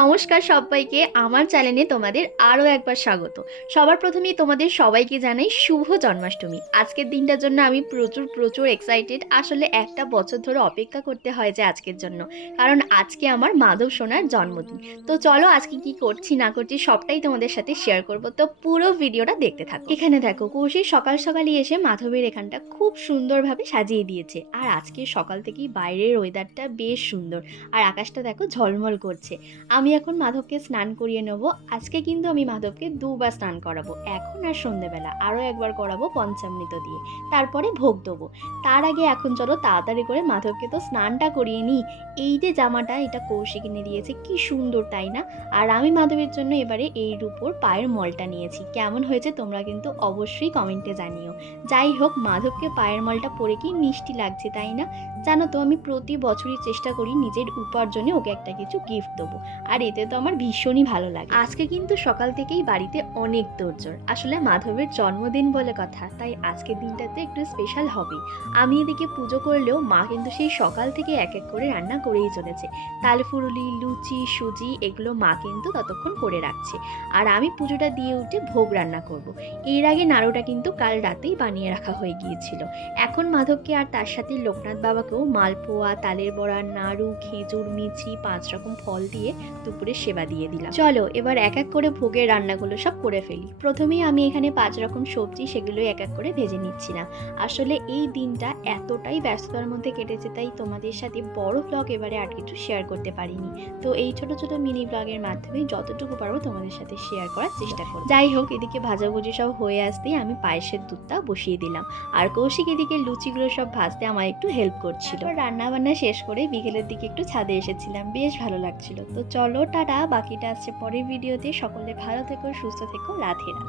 নমস্কার সবাইকে, আমার চ্যানেলে তোমাদের আরও একবার স্বাগত। সবার প্রথমেই তোমাদের সবাইকে জানাই শুভ জন্মাষ্টমী। আজকের দিনটার জন্য আমি প্রচুর প্রচুর এক্সাইটেড। আসলে একটা বছর ধরে অপেক্ষা করতে হয় যে আজকের জন্য, কারণ আজকে আমার মাধব সোনার জন্মদিন। তো চলো আজকে কি করছি না করছি সবটাই তোমাদের সাথে শেয়ার করব, তো পুরো ভিডিওটা দেখতে থাকো। এখানে দেখো কৌশি সকাল সকালই এসে মাধবের এখানটা খুব সুন্দরভাবে সাজিয়ে দিয়েছে। আর আজকে সকাল থেকেই বাইরের ওয়েদারটা বেশ সুন্দর, আর আকাশটা দেখো ঝলমল করছে। আমি এখন মাধবকে স্নান করিয়ে নেব। আজকে কিন্তু আমি মাধবকে দুবার স্নান করাবো, এখন আর সন্ধেবেলা আরও একবার করাবো পঞ্চামৃত দিয়ে, তারপরে ভোগ দেবো। তার আগে এখন চলো তাড়াতাড়ি করে মাধবকে তো স্নানটা করিয়ে নিই। এই যে জামাটা, এটা কৌশিক কিনে দিয়েছে, কি সুন্দর তাই না? আর আমি মাধবের জন্য এবারে এই রূপোর পায়ের মলটা নিয়েছি। কেমন হয়েছে তোমরা কিন্তু অবশ্যই কমেন্টে জানিও। যাই হোক, মাধবকে পায়ের মলটা পরে কি মিষ্টি লাগছে তাই না? জানো তো, আমি প্রতি বছরই চেষ্টা করি নিজের উপার্জনে ওকে একটা কিছু গিফট দেবো, আর এতে তো আমার ভীষণই ভালো লাগে। আজকে কিন্তু সকাল থেকেই বাড়িতে অনেক তোড়জোড়। আসলে মাধবের জন্মদিন বলে কথা, তাই আজকের দিনটাতে একটু স্পেশাল হবে। আমি এদিকে পুজো করলেও মা কিন্তু সেই সকাল থেকে এক এক করে রান্না করেই চলেছে। তালফুরুলি, লুচি, সুজি এগুলো মা কিন্তু ততক্ষণ করে রাখছে। আর আমি পুজোটা দিয়ে উঠে ভোগ রান্না করব। এর আগে নাড়ুটা কিন্তু কাল রাতেই বানিয়ে রাখা হয়ে গিয়েছিল। এখন মাধবকে আর তার সাথে লোকনাথ বাবাকেও মালপোয়া, তালের বড়া, নাড়ু, খেজুর, মিছি 5 রকম ফল দিয়ে দুপুরে সেবা দিয়ে দিলাম। চলো এবার এক এক করে ভোগের রান্নাগুলো সব করে ফেলি। প্রথমেই আমি এখানে 5 রকম সবজি সেগুলো এক এক করে ভেজে নিচ্ছিলাম। আসলে এই দিনটা এতটাই ব্যস্ততার মধ্যে কেটেছে, তাই তোমাদের সাথে বড় ব্লগ এবারে আর কিছু শেয়ার করতে পারিনি। তো এই ছোট ছোট মিনি ব্লগের মাধ্যমে যতটুকু পারবো তোমাদের সাথে শেয়ার করার চেষ্টা করব। যাই হোক, এদিকে ভাজাভুজি সব হয়ে আসতেই আমি পায়েসের দুধটা বসিয়ে দিলাম, আর কৌশিক এদিকে লুচিগুলো সব ভাজতে আমার একটু হেল্প করছিল। রান্না বান্না শেষ করে বিকেলের দিকে একটু ছাদে এসেছিলাম, বেশ ভালো লাগছিল। তো চলো টাটা, বাকিটা আসছে পরের ভিডিওতে। সকলে ভালো থেকো, সুস্থ থেকো, রাধে রাধে।